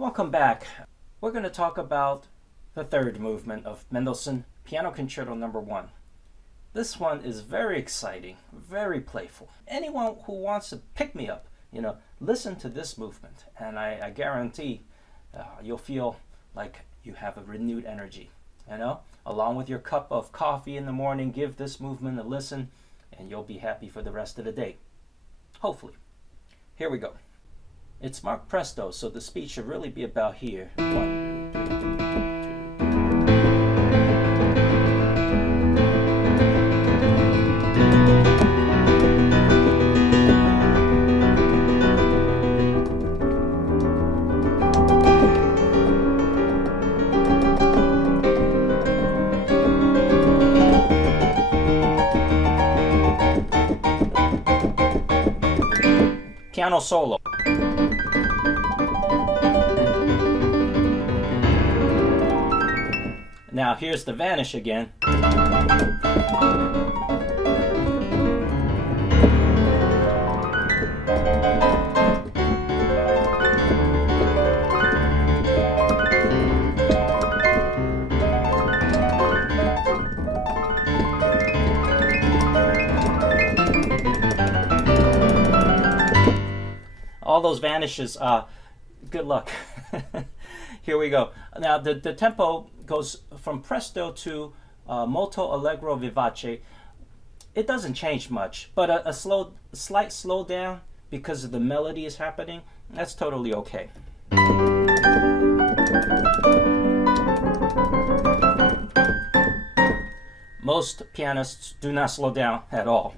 Welcome back. We're going to talk about the third movement of Mendelssohn Piano Concerto No. 1. This one is very exciting, very playful. Anyone who wants to pick me up, listen to this movement, and I guarantee you'll feel like you have a renewed energy. Along with your cup of coffee in the morning, give this movement a listen, and you'll be happy for the rest of the day. Hopefully. Here we go. It's marked presto, so the speed should really be about here. 1, 2, 3, 2. Piano solo. Now here's the vanish again. All those vanishes, good luck. Here we go. Now the tempo goes from presto to molto allegro vivace. It doesn't change much, but a slight slowdown because of the melody is happening, that's totally okay. Most pianists do not slow down at all.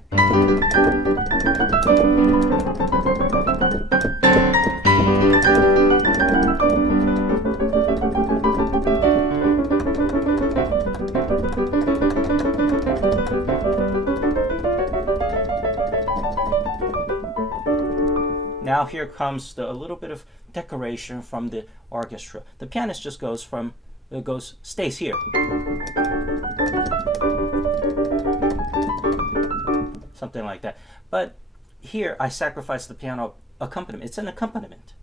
Now here comes a little bit of decoration from the orchestra. The pianist just stays here. Something like that. But here I sacrifice the piano accompaniment. It's an accompaniment.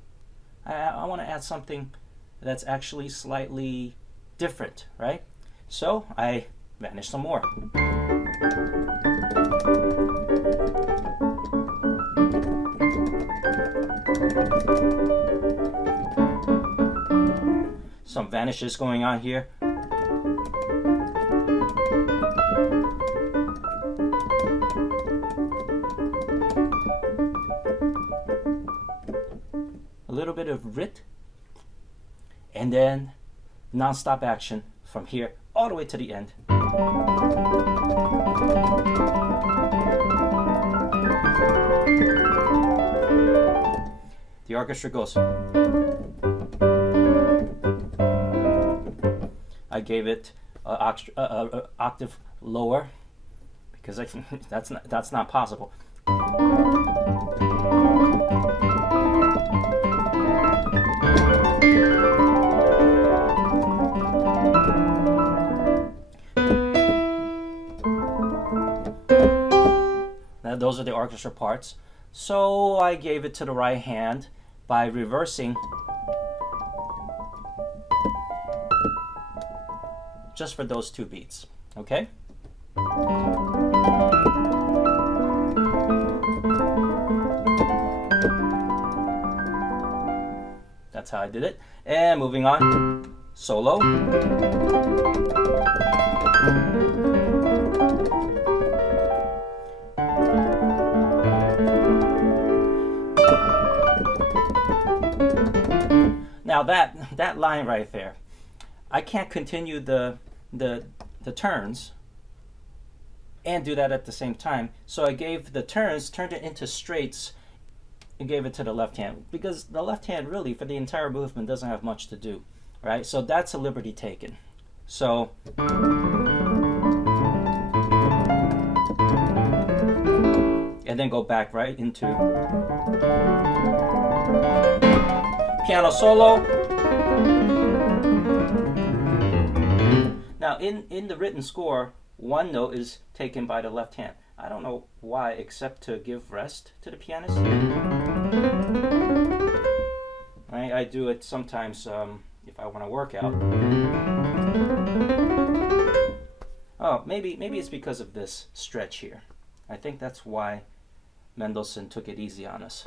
I want to add something that's actually slightly different, right? So I vanish some more. Some vanishes going on here. A little bit of rit, and then non-stop action from here all the way to the end. The orchestra goes. I gave it an octave lower because that's not possible. Now, those are the orchestra parts. So I gave it to the right hand by reversing just for those two beats, okay? That's how I did it. And moving on, solo. Now that line right there, I can't continue the turns and do that at the same time. So I gave the turns, turned it into straights, and gave it to the left hand, because the left hand really for the entire movement doesn't have much to do, right? So that's a liberty taken. So and then go back right into piano solo. Now in the written score, one note is taken by the left hand. I don't know why, except to give rest to the pianist. Right? I do it sometimes if I want to work out. Oh, maybe it's because of this stretch here. I think that's why Mendelssohn took it easy on us.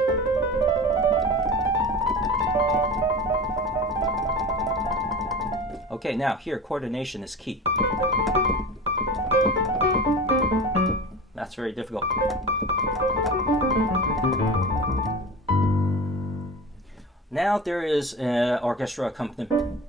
Okay, now here, coordination is key. That's very difficult. Now there is an orchestra accompaniment.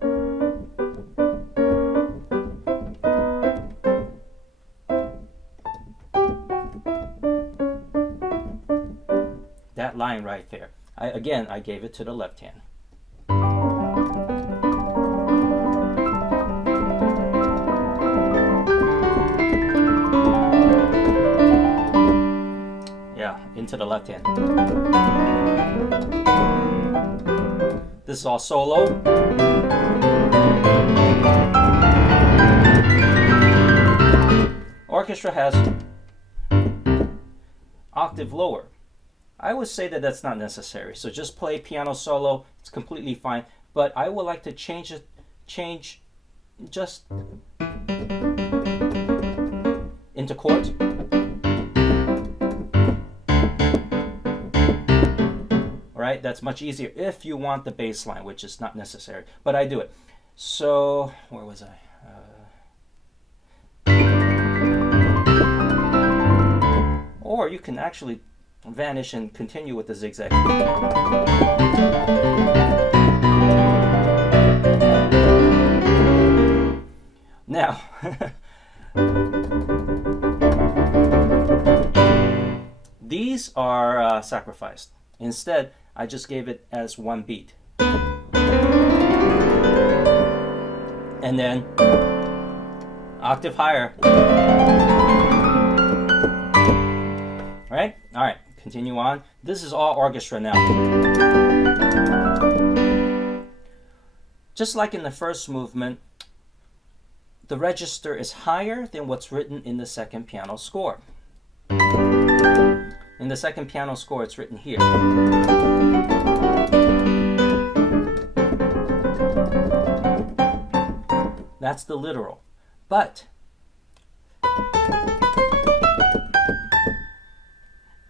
That line right there. Again, I gave it to the left hand. Yeah, into the left hand. This is all solo. Orchestra has octave lower. I would say that that's not necessary. So just play piano solo. It's completely fine. But I would like to change just into chords. Right? That's much easier if you want the bass line, which is not necessary. But I do it. So where was I? Or you can actually vanish and continue with the zigzag. Now, these are sacrificed. Instead, I just gave it as one beat. And then octave higher. Right? All right, continue on. This is all orchestra now. Just like in the first movement, the register is higher than what's written in the second piano score. In the second piano score, it's written here. That's the literal. But,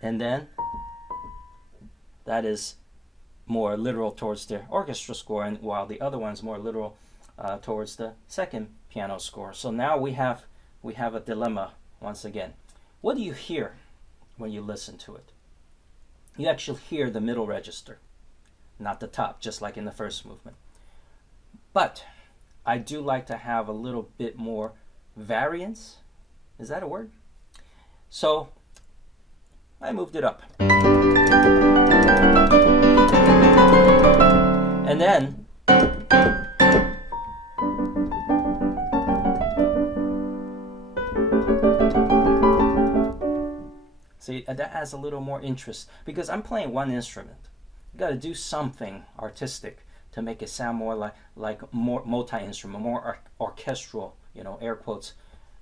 and then, that is more literal towards the orchestra score, and while the other one's more literal towards the second piano score. So now we have a dilemma once again. What do you hear when you listen to it? You actually hear the middle register, not the top, just like in the first movement. But I do like to have a little bit more variance. Is that a word? So I moved it up. And then see, that adds a little more interest because I'm playing one instrument. You got to do something artistic to make it sound more like more multi-instrument, more orchestral, air quotes.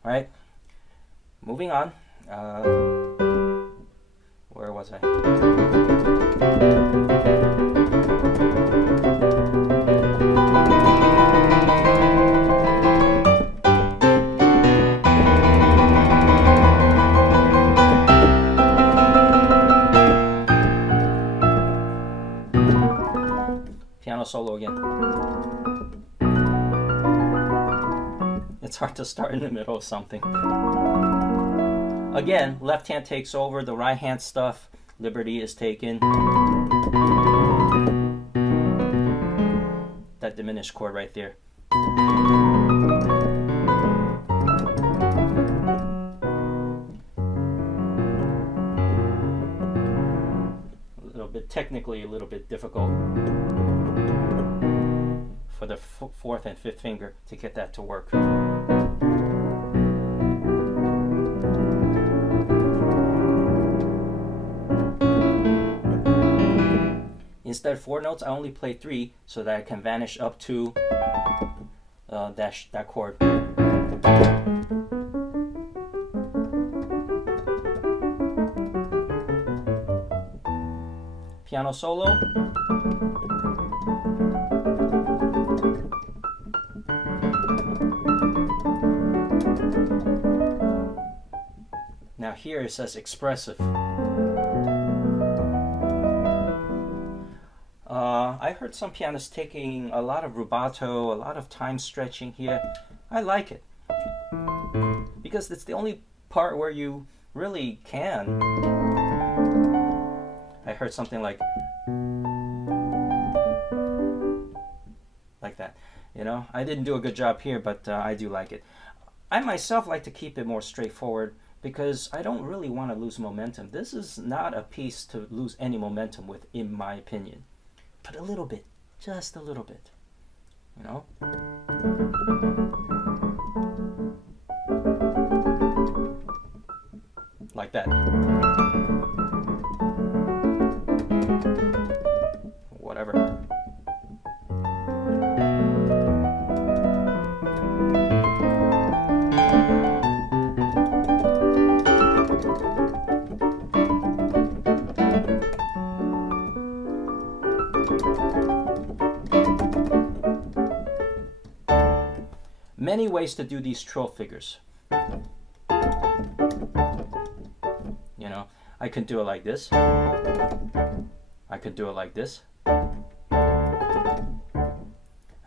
All right, moving on. Where was I? Piano solo again. It's hard to start in the middle of something. Again, left hand takes over, the right hand stuff, liberty is taken. That diminished chord right there. Technically a little bit difficult for the fourth and fifth finger to get that to work. Instead of 4 notes, I only play 3 so that I can vanish up to that chord. Piano solo. Now here it says expressive. I heard some pianists taking a lot of rubato, a lot of time stretching here. I like it because it's the only part where you really can. I heard something like that. You know, I didn't do a good job here, but I do like it. I myself like to keep it more straightforward because I don't really want to lose momentum. This is not a piece to lose any momentum with, in my opinion. But a little bit, just a little bit, you know? Like that. Whatever. Many ways to do these trill figures. You know, I could do it like this. I could do it like this. I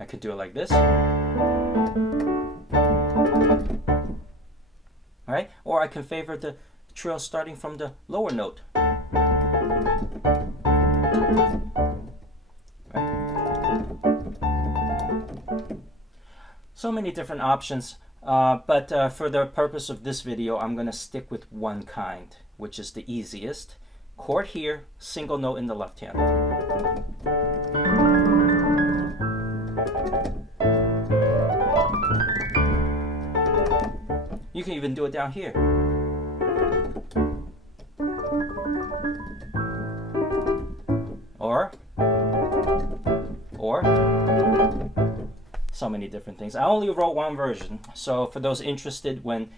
could do it like this. Alright? Or I can favor the trill starting from the lower note. So many different options, but for the purpose of this video, I'm going to stick with one kind, which is the easiest. Chord here, single note in the left hand. You can even do it down here. Or so many different things. I only wrote one version, so for those interested when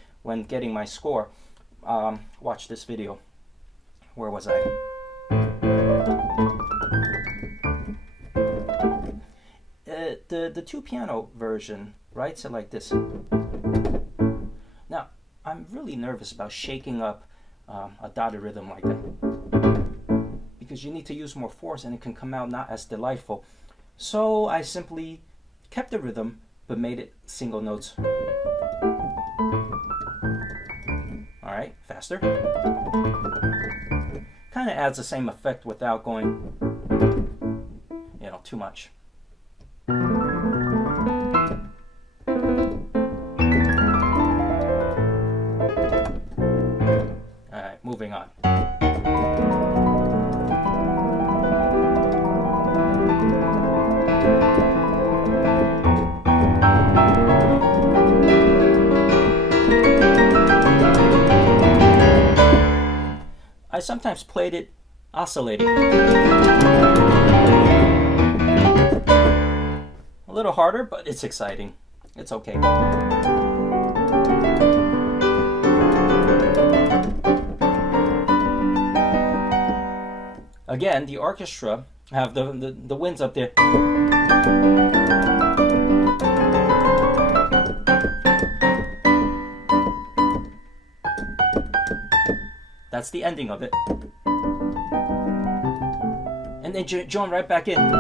getting my score, watch this video. Where was I? The two piano version writes it like this. Now, I'm really nervous about shaking up a dotted rhythm like that because you need to use more force and it can come out not as delightful. So I simply kept the rhythm, but made it single notes. Alright, faster. Kind of adds the same effect without going, you know, too much. Alright, moving on. I sometimes played it oscillating. A little harder, but it's exciting. It's okay. Again, the orchestra have the winds up there. That's the ending of it. And then join right back in.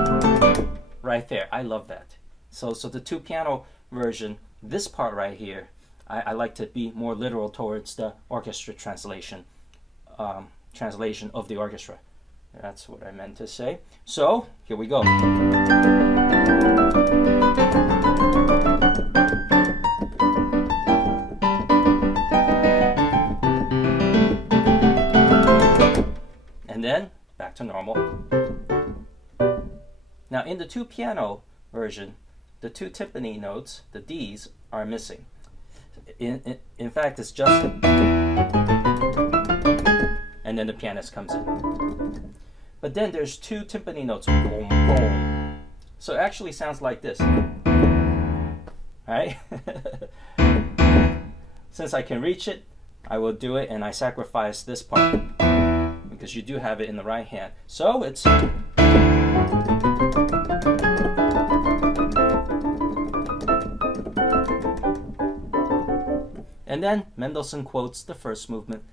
Right there. I love that. So the two piano version, this part right here, I like to be more literal towards the orchestra translation of the orchestra. That's what I meant to say. So, here we go. And then back to normal. Now in the two piano version, the two timpani notes, the D's, are missing. In fact, it's just and then the pianist comes in. But then there's two timpani notes. Boom, boom. So it actually sounds like this. Alright? Since I can reach it, I will do it, and I sacrifice this part because you do have it in the right hand. So it's And then Mendelssohn quotes the first movement.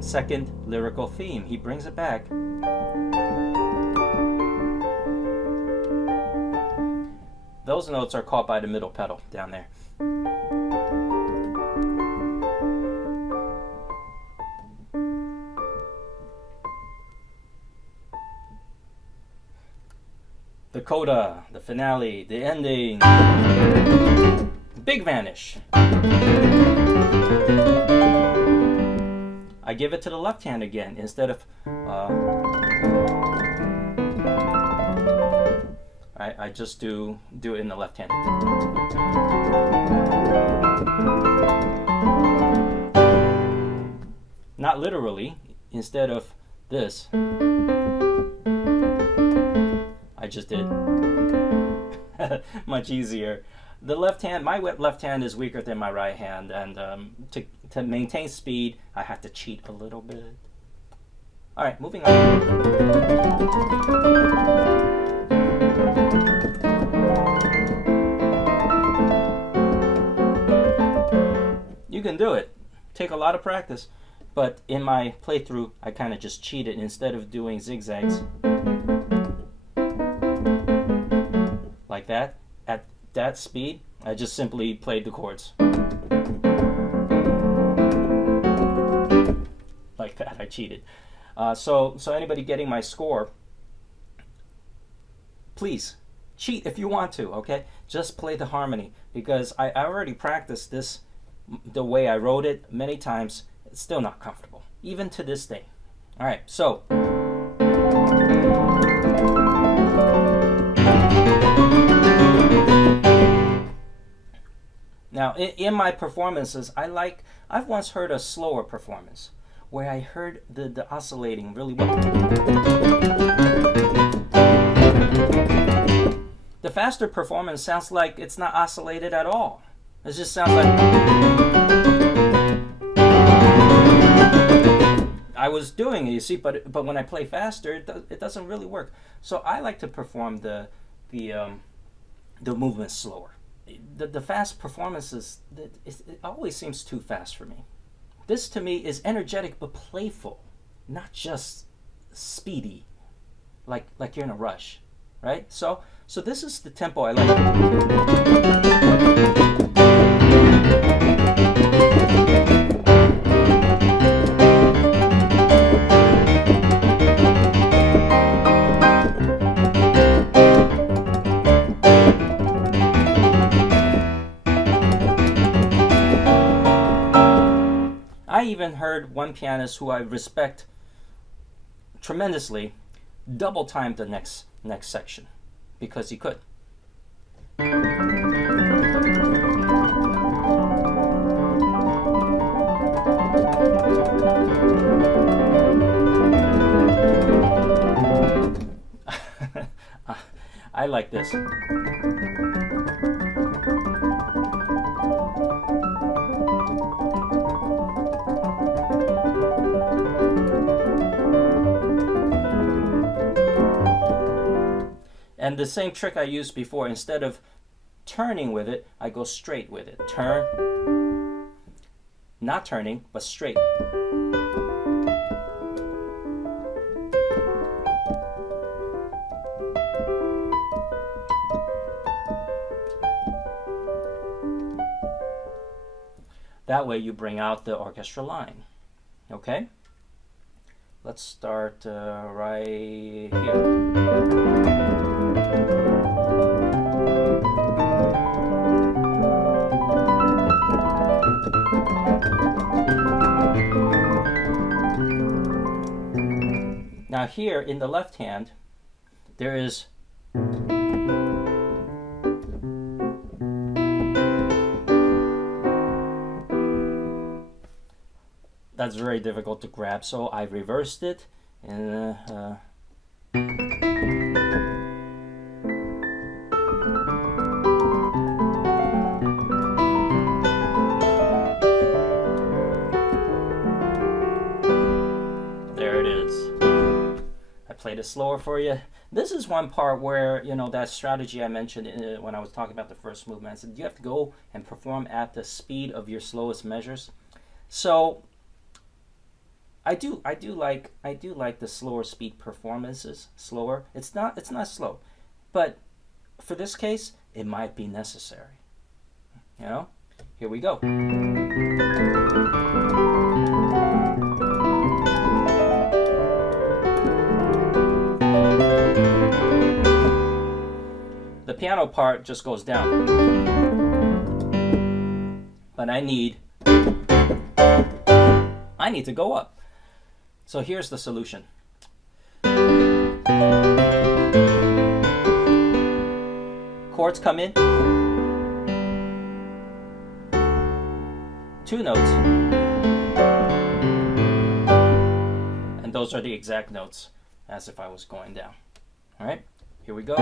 Second lyrical theme, he brings it back. Those notes are caught by the middle pedal down there. The coda, the finale, the ending. Big vanish. I give it to the left hand again instead of I just do it in the left hand. Not literally. Instead of this, I just did. Much easier. The left hand, my left hand is weaker than my right hand, and to maintain speed, I have to cheat a little bit. All right, moving on. You can do it. Take a lot of practice, but in my playthrough, I kind of just cheated. Instead of doing zigzags like that, at that speed, I just simply played the chords. Like that, I cheated. So anybody getting my score, please cheat if you want to, okay? Just play the harmony, because I already practiced this the way I wrote it many times. It's still not comfortable, even to this day. All right, so now in my performances, I've once heard a slower performance where I heard the oscillating really well. The faster performance sounds like it's not oscillated at all. It just sounds like I was doing it, you see, but when I play faster, it doesn't really work. So I like to perform the movement slower. The fast performances, it always seems too fast for me. This to me is energetic but playful, not just speedy, like you're in a rush, right? So this is the tempo I like. I even heard one pianist who I respect tremendously double time the next section because he could. I like this. And the same trick I used before, instead of turning with it, I go straight with it. Turn, not turning, but straight. That way you bring out the orchestral line. Okay? Let's start right here. Now here in the left hand, there is that's very difficult to grab, so I reversed it and played it slower for you. This is one part where, you know, that strategy I mentioned when I was talking about the first movement. I said you have to go and perform at the speed of your slowest measures. So I do like the slower speed performances. Slower. It's not slow, but for this case, it might be necessary. You know, here we go. The piano part just goes down, but I need to go up. So here's the solution. Chords come in, 2 notes, and those are the exact notes as if I was going down. All right, here we go.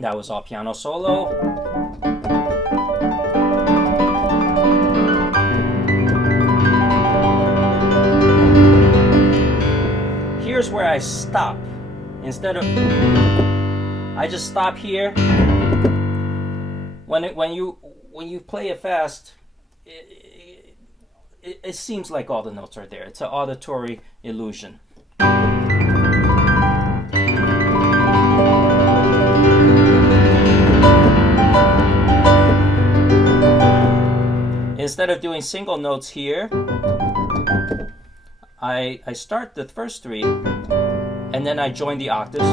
That was all piano solo. Here's where I stop. Instead of, I just stop here. When you play it fast, it seems like all the notes are there. It's an auditory illusion. Instead of doing single notes here, I start the first 3 and then I join the octaves.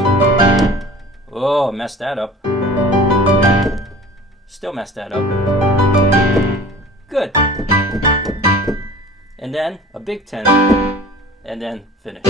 Oh, messed that up. Still messed that up. Good. And then a big 10 and then finish.